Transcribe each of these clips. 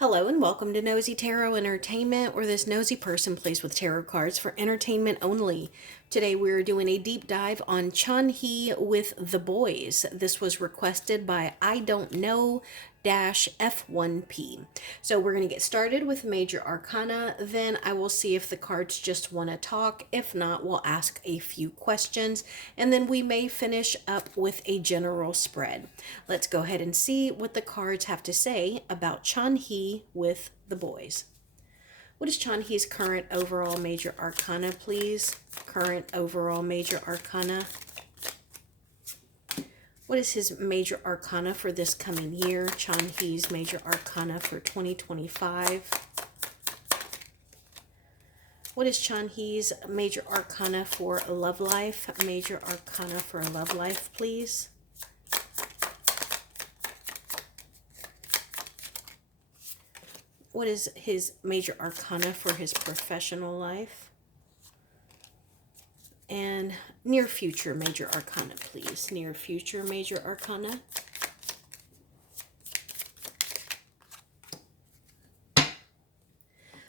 Hello and welcome to Nosy Tarot Entertainment, where this nosy person plays with tarot cards for entertainment only. Today we're doing a deep dive on Chanhee with the boys. This was requested by I Don't Know F1P. So we're going to get started with Major Arcana, then I will see if the cards just want to talk. If not, we'll ask a few questions, and then we may finish up with a general spread. Let's go ahead and see what the cards have to say about Chanhee with the boys. What is Chanhee's current overall Major Arcana, please? Current overall Major Arcana. What is his Major Arcana for this coming year? Chanhee's Major Arcana for 2025. What is Chanhee's Major Arcana for love life? Major Arcana for love life, please. What is his Major Arcana for his professional life? And near future Major Arcana, please. Near future Major Arcana.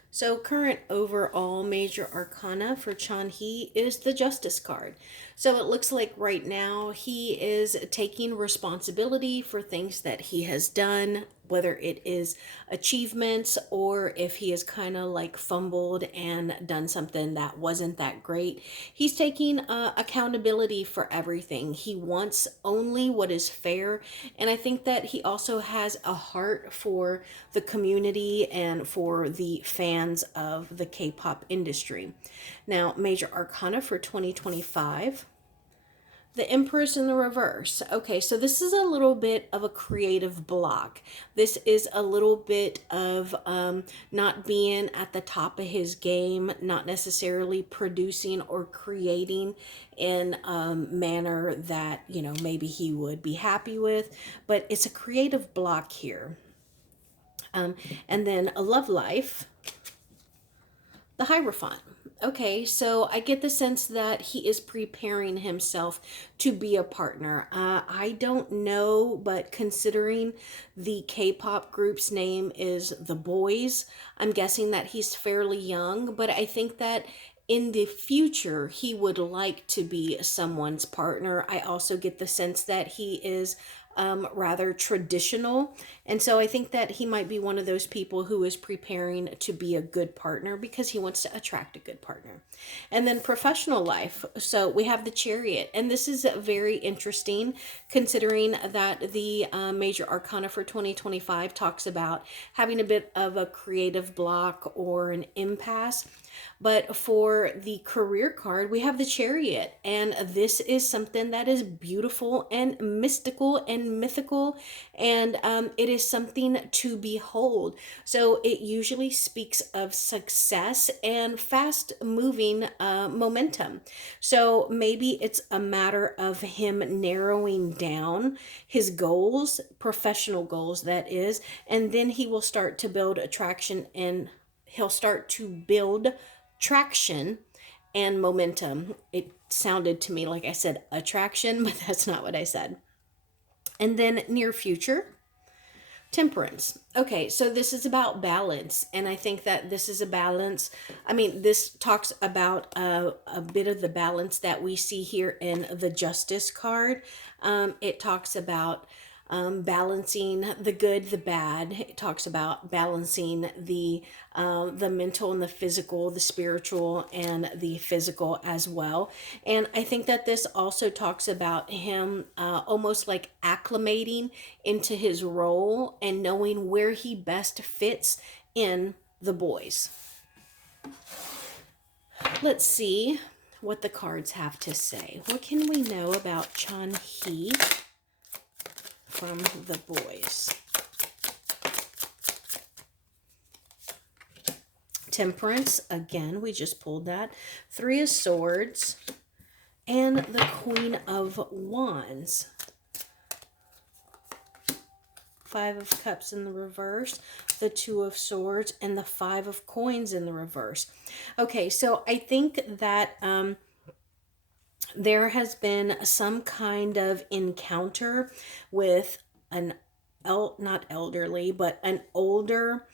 So current overall Major Arcana for Chanhee is the Justice card. So it looks like right now he is taking responsibility for things that he has done, whether it is achievements or if he has kind of like fumbled and done something that wasn't that great. He's taking accountability for everything. He wants only what is fair. And I think that he also has a heart for the community and for the fans of the K-pop industry. Now, Major Arcana for 2025. The Empress in the reverse. Okay, so this is a little bit of a creative block. This is a little bit of not being at the top of his game, not necessarily producing or creating in a manner that, maybe he would be happy with, but it's a creative block here. And then a love life. The Hierophant. Okay, so I get the sense that he is preparing himself to be a partner. I don't know, but considering the K-pop group's name is The Boys, I'm guessing that he's fairly young, but I think that in the future, he would like to be someone's partner. I also get the sense that he is rather traditional. And so I think that he might be one of those people who is preparing to be a good partner because he wants to attract a good partner. And then professional life. So we have the Chariot. And this is very interesting considering that the Major Arcana for 2025 talks about having a bit of a creative block or an impasse. But for the career card, we have the Chariot. And this is something that is beautiful and mystical and mythical. And it is something to behold. So it usually speaks of success and fast moving momentum. So maybe it's a matter of him narrowing down his goals, professional goals, that is. And then he will start to build attraction and he'll start to build traction and momentum. It sounded to me like I said attraction, but that's not what I said. And then near future, Temperance. Okay, so this is about balance, and I think that this is a balance. I mean, this talks about a bit of the balance that we see here in the Justice card. It talks about balancing the good, the bad. It talks about balancing the mental and the physical, the spiritual and the physical as well. And I think that this also talks about him almost like acclimating into his role and knowing where he best fits in the boys. Let's see what the cards have to say. What can we know about Chanhee from the boys? Temperance, again, we just pulled that. Three of Swords and the Queen of Wands. Five of Cups in the reverse, the Two of Swords, and the Five of Coins in the reverse. Okay, so I think that there has been some kind of encounter with an not elderly, but an older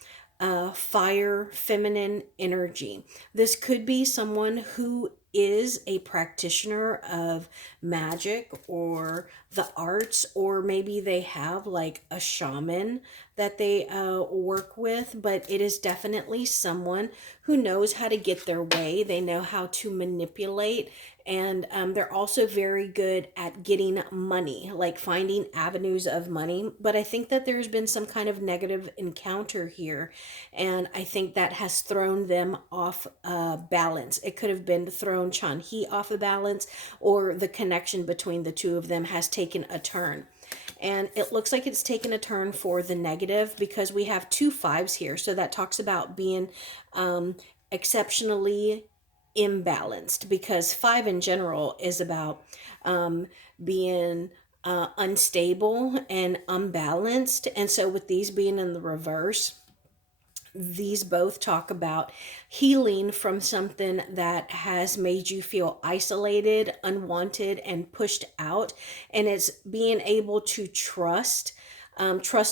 fire feminine energy. This could be someone who is a practitioner of magic or the arts, or maybe they have like a shaman that they work with, but it is definitely someone who knows how to get their way. They know how to manipulate, and they're also very good at getting money, like finding avenues of money. But I think that there's been some kind of negative encounter here, and I think that has thrown them off balance. It could have been thrown Chanhee off of balance, or the connection between the two of them has taken a turn. And it looks like it's taken a turn for the negative, because we have two fives here. So that talks about being exceptionally imbalanced, because five in general is about being unstable and unbalanced. And so with these being in the reverse, these both talk about healing from something that has made you feel isolated, unwanted, and pushed out. And it's being able to trust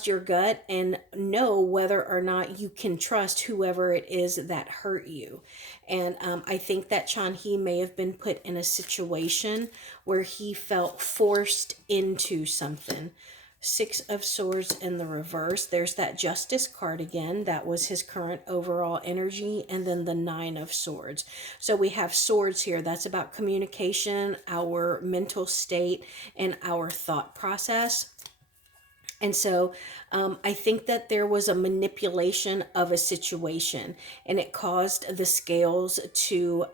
your gut and know whether or not you can trust whoever it is that hurt you. And I think that Chanhee may have been put in a situation where he felt forced into something. Six of Swords in the reverse. There's that Justice card again. That was his current overall energy. And then the Nine of Swords. So we have swords here. That's about communication, our mental state, and our thought process. And so I think that there was a manipulation of a situation, and it caused the scales to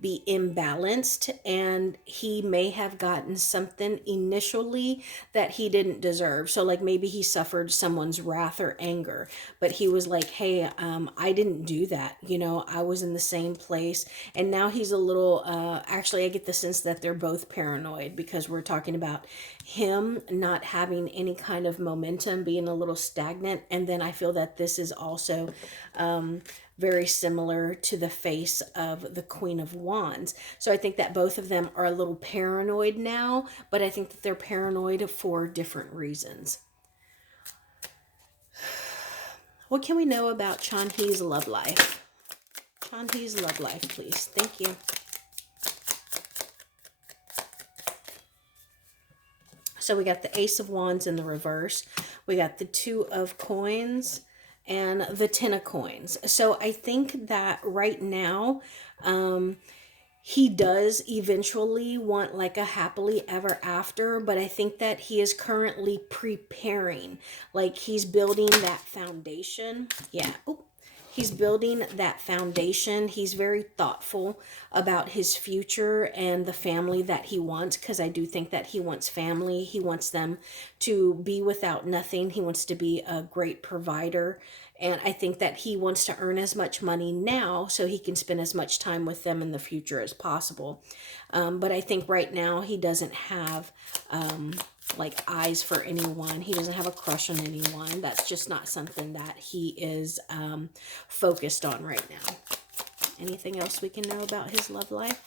be imbalanced. And he may have gotten something initially that he didn't deserve. So, like, maybe he suffered someone's wrath or anger, but he was like, hey, I didn't do that. I was in the same place. And now he's a little, actually, I get the sense that they're both paranoid, because we're talking about him not having any kind of momentum, being a little stagnant. And then I feel that this is also very similar to the face of the Queen of Wands. So I think that both of them are a little paranoid now, but I think that they're paranoid for different reasons. What can we know about Chanhee's love life? Chanhee's love life, please. Thank you. So we got the Ace of Wands in the reverse. We got the Two of Coins and the Ten of Coins. So I think that right now, he does eventually want like a happily ever after, but I think that he is currently preparing. Like, he's building that foundation. Yeah. Ooh. He's building that foundation. He's very thoughtful about his future and the family that he wants, because I do think that he wants family. He wants them to be without nothing. He wants to be a great provider. And I think that he wants to earn as much money now so he can spend as much time with them in the future as possible. But I think right now he doesn't have like eyes for anyone. He doesn't have a crush on anyone. That's just not something that he is focused on right now. Anything else we can know about his love life?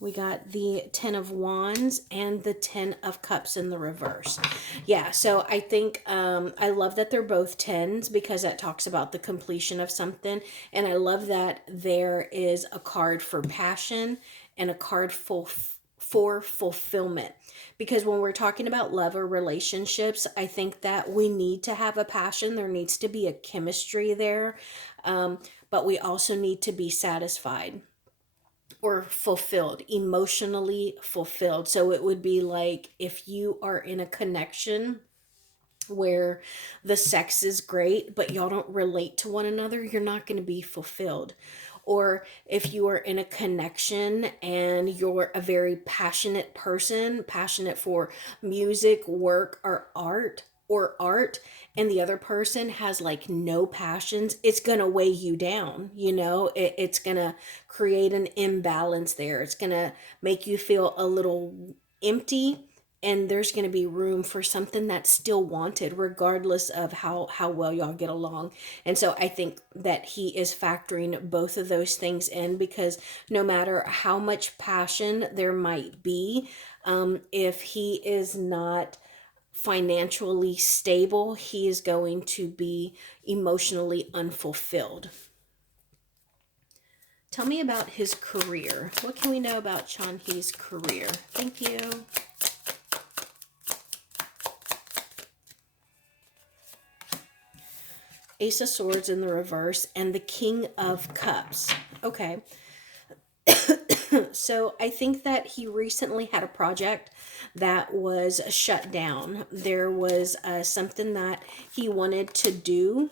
We got the Ten of Wands and the Ten of Cups in the reverse. Yeah, so I think I love that they're both tens, because that talks about the completion of something. And I love that there is a card for passion and a card for fulfillment. Because when we're talking about love or relationships, I think that we need to have a passion. There needs to be a chemistry there. But we also need to be satisfied or fulfilled, emotionally fulfilled. So it would be like if you are in a connection where the sex is great, but y'all don't relate to one another, you're not going to be fulfilled. Or if you are in a connection and you're a very passionate person, passionate for music, work, or art, and the other person has like no passions, it's going to weigh you down. It's going to create an imbalance there. It's going to make you feel a little empty and there's going to be room for something that's still wanted regardless of how well y'all get along. And so I think that he is factoring both of those things in, because no matter how much passion there might be, if he is not financially stable, he is going to be emotionally unfulfilled. Tell me about his career. What can we know about Chanhee's career? Thank you. Ace of Swords in the reverse and the King of Cups. Okay. So I think that he recently had a project that was shut down. There was something that he wanted to do,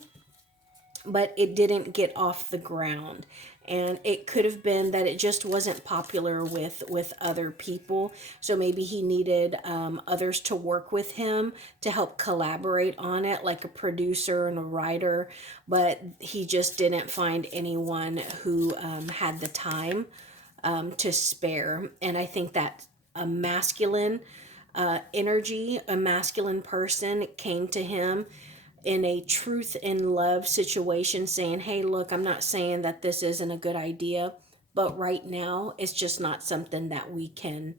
but it didn't get off the ground. And it could have been that it just wasn't popular with other people. So maybe he needed others to work with him to help collaborate on it, like a producer and a writer. But he just didn't find anyone who had the time to spare. And I think that a masculine energy, a masculine person came to him in a truth and love situation saying, hey, look, I'm not saying that this isn't a good idea, but right now it's just not something that we can,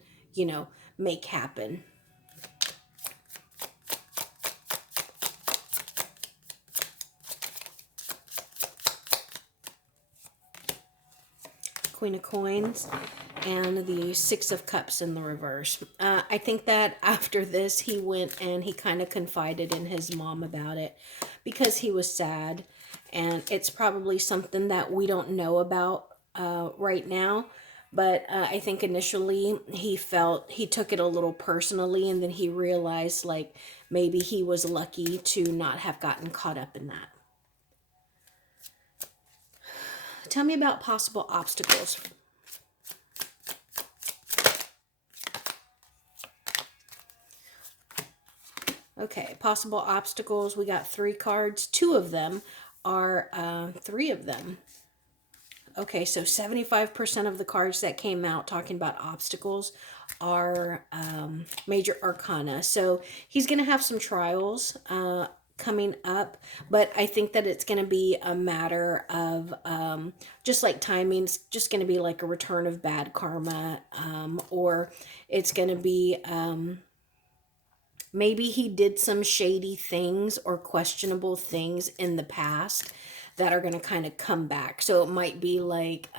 make happen. Queen of Coins and the Six of Cups in the reverse. I think that after this, he went and he kind of confided in his mom about it because he was sad. And it's probably something that we don't know about right now. But I think initially he took it a little personally, and then he realized like maybe he was lucky to not have gotten caught up in that. Tell me about possible obstacles. Okay, possible obstacles. We got 3 cards. 2 of them are 3 of them. Okay, so 75% of the cards that came out talking about obstacles are major arcana. So he's going to have some trials coming up, but I think that it's going to be a matter of just like timing. It's just going to be like a return of bad karma, or it's going to be maybe he did some shady things or questionable things in the past that are going to kind of come back. So it might be like,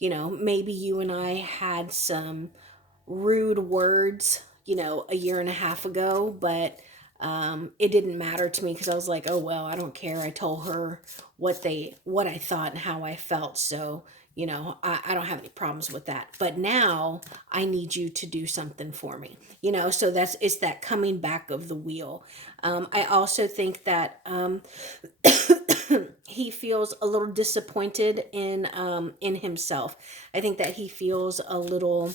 maybe you and I had some rude words, a year and a half ago, but it didn't matter to me because I was like, oh, well, I don't care. I told her what I thought and how I felt. So, I don't have any problems with that. But now I need you to do something for me, so it's that coming back of the wheel. I also think that he feels a little disappointed in himself. I think that he feels a little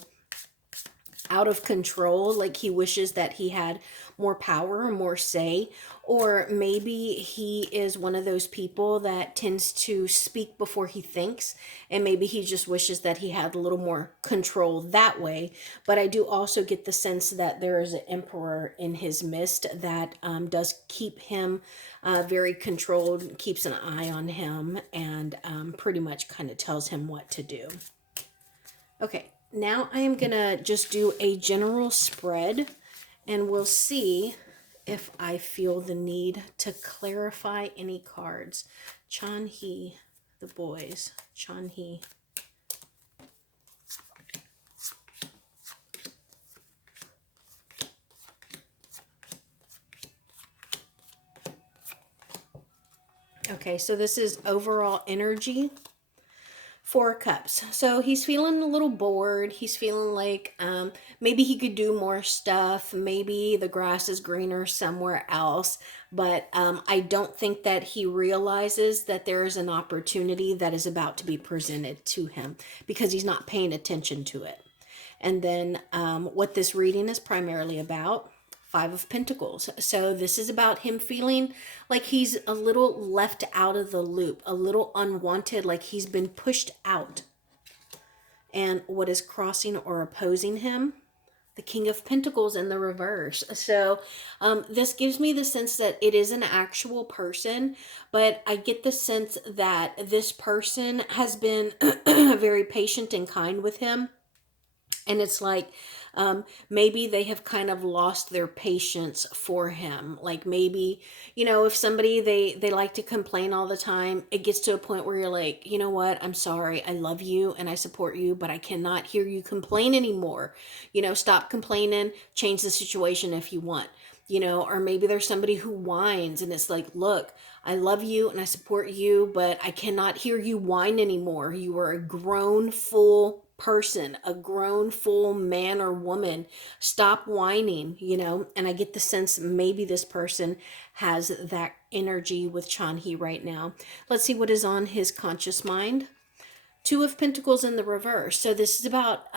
out of control, like he wishes that he had more power, more say, or maybe he is one of those people that tends to speak before he thinks, and maybe he just wishes that he had a little more control that way. But I do also get the sense that there is an emperor in his midst that does keep him very controlled, keeps an eye on him, and pretty much kind of tells him what to do. Okay, now I am going to just do a general spread, and we'll see if I feel the need to clarify any cards. Chanhee, the boys. Chanhee. Okay, so this is overall energy. 4 cups. So he's feeling a little bored. He's feeling like maybe he could do more stuff. Maybe the grass is greener somewhere else. But I don't think that he realizes that there is an opportunity that is about to be presented to him because he's not paying attention to it. And then what this reading is primarily about, 5 of Pentacles. So this is about him feeling like he's a little left out of the loop, a little unwanted, like he's been pushed out. And what is crossing or opposing him? The King of Pentacles in the reverse. So this gives me the sense that it is an actual person, but I get the sense that this person has been very patient and kind with him. And it's like maybe they have kind of lost their patience for him. Like maybe, if somebody, they like to complain all the time, it gets to a point where you're like, you know what, I'm sorry, I love you and I support you, but I cannot hear you complain anymore. Stop complaining, change the situation if you want. Or maybe there's somebody who whines and it's like, look, I love you and I support you, but I cannot hear you whine anymore. You are a grown, full person, a grown, full man or woman. Stop whining, And I get the sense maybe this person has that energy with Chanhee right now. Let's see what is on his conscious mind. Two of Pentacles in the reverse. So this is about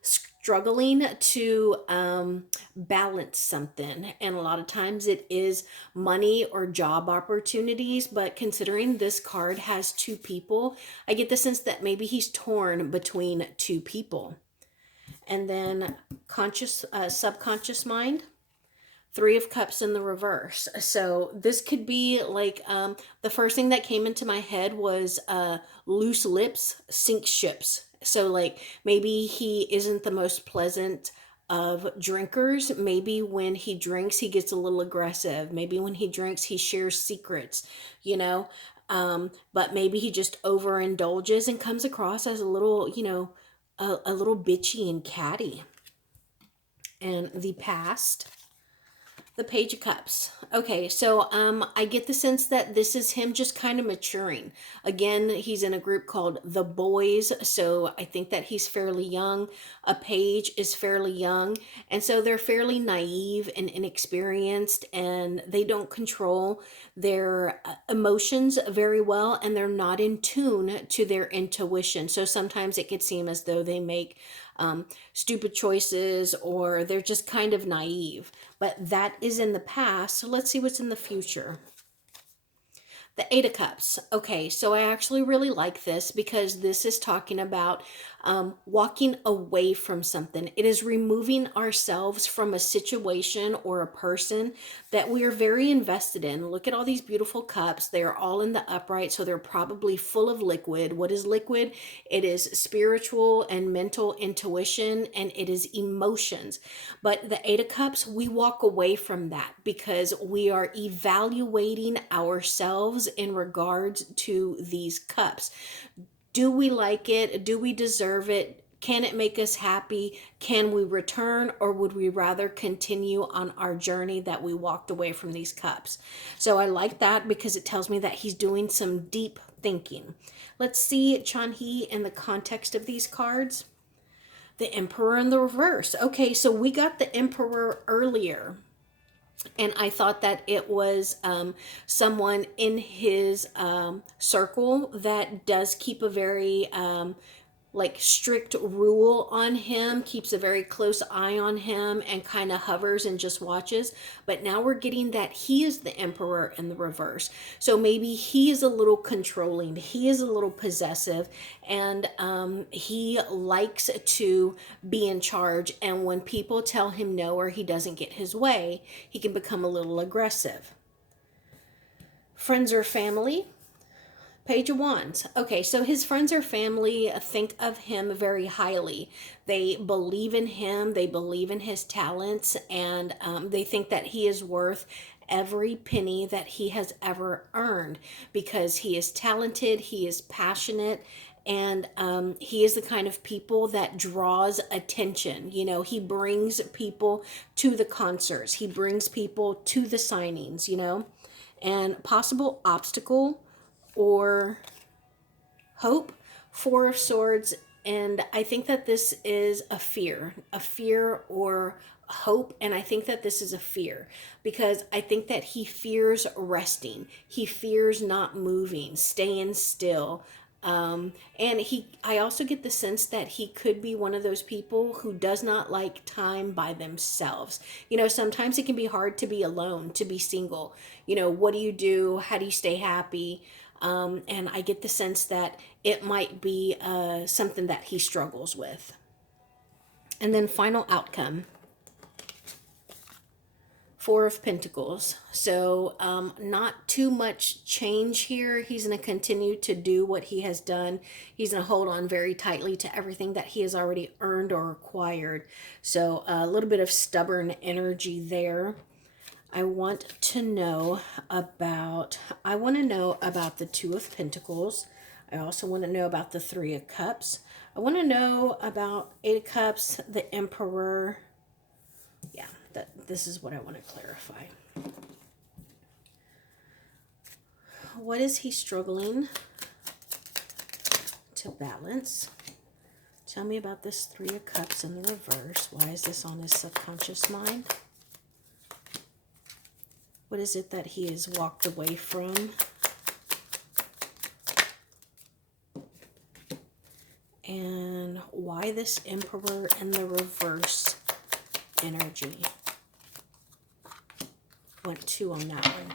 struggling to balance something. And a lot of times it is money or job opportunities. But considering this card has two people, I get the sense that maybe he's torn between two people. And then subconscious mind. Three of Cups in the reverse. So this could be like the first thing that came into my head was loose lips sink ships. So like maybe he isn't the most pleasant of drinkers. Maybe when he drinks he gets a little aggressive. Maybe when he drinks he shares secrets, but maybe he just overindulges and comes across as a little, a little bitchy and catty. And the past. The Page of Cups. Okay, so I get the sense that this is him just kind of maturing. Again, he's in a group called The Boys, so I think that he's fairly young. A page is fairly young, and so they're fairly naive and inexperienced, and they don't control their emotions very well, and they're not in tune to their intuition. So sometimes it could seem as though they make stupid choices or they're just kind of naive. But that is in the past. So let's see what's in the future. The Eight of Cups. Okay, so I actually really like this because this is talking about walking away from something. It is removing ourselves from a situation or a person that we are very invested in. Look at all these beautiful cups. They are all in the upright, so they're probably full of liquid. What is liquid? It is spiritual and mental intuition, and it is emotions. But the Eight of Cups, we walk away from that because we are evaluating ourselves in regards to these cups. Do we like it? Do we deserve it? Can it make us happy? Can we return, or would we rather continue on our journey that we walked away from these cups? So I like that because it tells me that he's doing some deep thinking. Let's see Chanhee in the context of these cards. The Emperor in the reverse. Okay, so we got the Emperor earlier, and I thought that it was someone in his circle that does keep a very like strict rule on him, keeps a very close eye on him, and kind of hovers and just watches. But now we're getting that he is the Emperor in the reverse. So maybe he is a little controlling, he is a little possessive, and he likes to be in charge. And when people tell him no or he doesn't get his way, he can become a little aggressive. Friends or family. Page of Wands. Okay, so his friends or family think of him very highly. They believe in him, they believe in his talents, and they think that he is worth every penny that he has ever earned because he is talented, he is passionate, and he is the kind of people that draws attention. He brings people to the concerts, he brings people to the signings, and possible obstacle or hope. Four of Swords. And I think that this is a fear or hope. And I think that this is a fear because I think that he fears resting. He fears not moving, staying still. And I also get the sense that he could be one of those people who does not like time by themselves. Sometimes it can be hard to be alone, to be single. What do you do? How do you stay happy? And I get the sense that it might be something that he struggles with. And then final outcome. Four of Pentacles. So not too much change here. He's going to continue to do what he has done. He's going to hold on very tightly to everything that he has already earned or acquired. So a little bit of stubborn energy there. I want to know about the Two of Pentacles. I also want to know about the Three of Cups. I want to know about Eight of Cups, the Emperor. Yeah, this is what I want to clarify. What is he struggling to balance? Tell me about this Three of Cups in the reverse. Why is this on his subconscious mind? What is it that he has walked away from? And why this Emperor in the reverse energy? Went 2 on that one.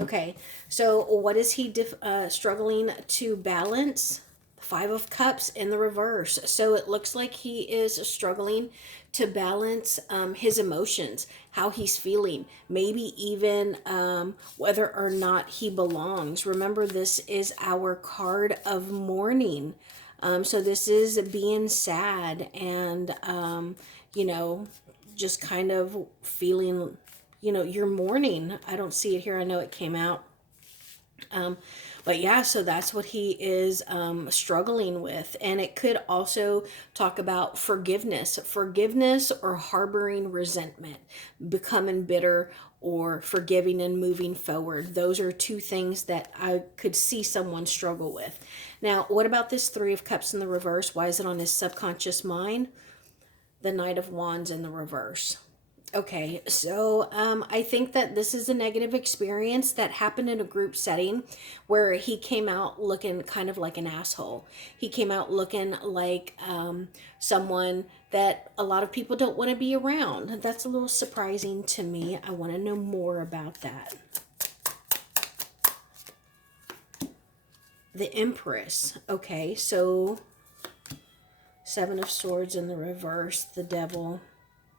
Okay, so what is he struggling to balance? Five of Cups in the reverse. So it looks like he is struggling to balance his emotions, how he's feeling, maybe even whether or not he belongs. Remember, this is our card of mourning. So this is being sad and, you know, just kind of feeling, you know, you're mourning. I don't see it here. I know it came out. But yeah, so that's what he is struggling with. And it could also talk about forgiveness or harboring resentment, becoming bitter or forgiving and moving forward. Those are two things that I could see someone struggle with. Now, what about this Three of Cups in the reverse? Why is it on his subconscious mind? The Knight of Wands in the reverse. Okay, so I think that this is a negative experience that happened in a group setting where he came out looking kind of like an asshole. He came out looking like someone that a lot of people don't want to be around. That's a little surprising to me. I want to know more about that. The Empress. Okay, so Seven of Swords in the reverse, the Devil,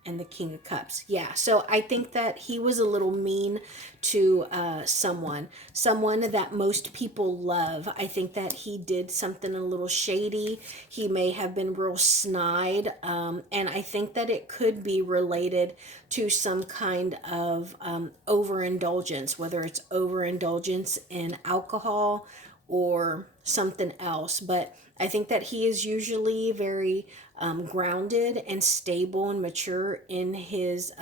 and the King of Cups. Yeah, so I think that he was a little mean to someone that most people love. I think that he did something a little shady. He may have been real snide, and I think that it could be related to some kind of overindulgence, whether it's overindulgence in alcohol or something else. But I think that he is usually very grounded and stable and mature in his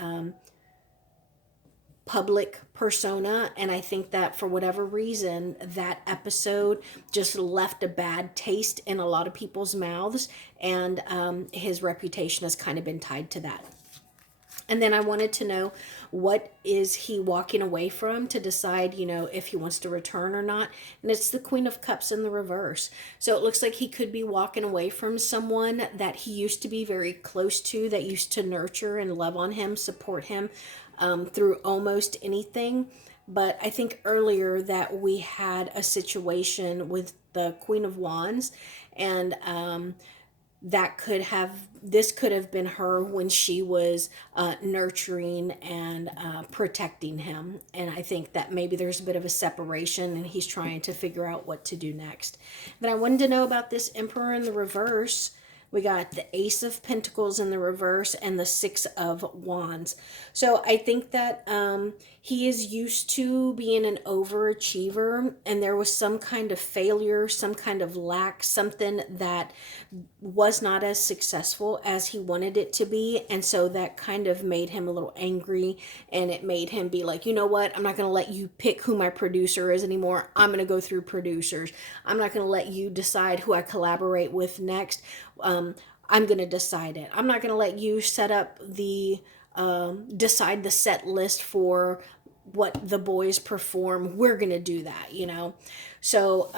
public persona. And I think that for whatever reason, that episode just left a bad taste in a lot of people's mouths. And his reputation has kind of been tied to that. And then I wanted to know, what is he walking away from to decide, you know, if he wants to return or not? And it's the Queen of Cups in the reverse. So it looks like he could be walking away from someone that he used to be very close to, that used to nurture and love on him, support him through almost anything. But I think earlier that we had a situation with the Queen of Wands, and this could have been her when she was nurturing and protecting him. And I think that maybe there's a bit of a separation and he's trying to figure out what to do next. Then I wanted to know about this Emperor in the reverse. We got the Ace of Pentacles in the reverse and the Six of Wands. So I think that he is used to being an overachiever, and there was some kind of failure, some kind of lack, something that was not as successful as he wanted it to be. And so that kind of made him a little angry, and it made him be like, you know what, I'm not going to let you pick who my producer is anymore. I'm going to go through producers. I'm not going to let you decide who I collaborate with next. I'm going to decide it. I'm not going to let you set up decide the set list for what the boys perform. We're going to do that, you know? So,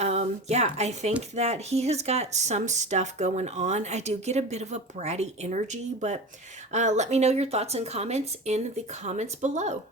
yeah, I think that he has got some stuff going on. I do get a bit of a bratty energy, but let me know your thoughts and comments in the comments below.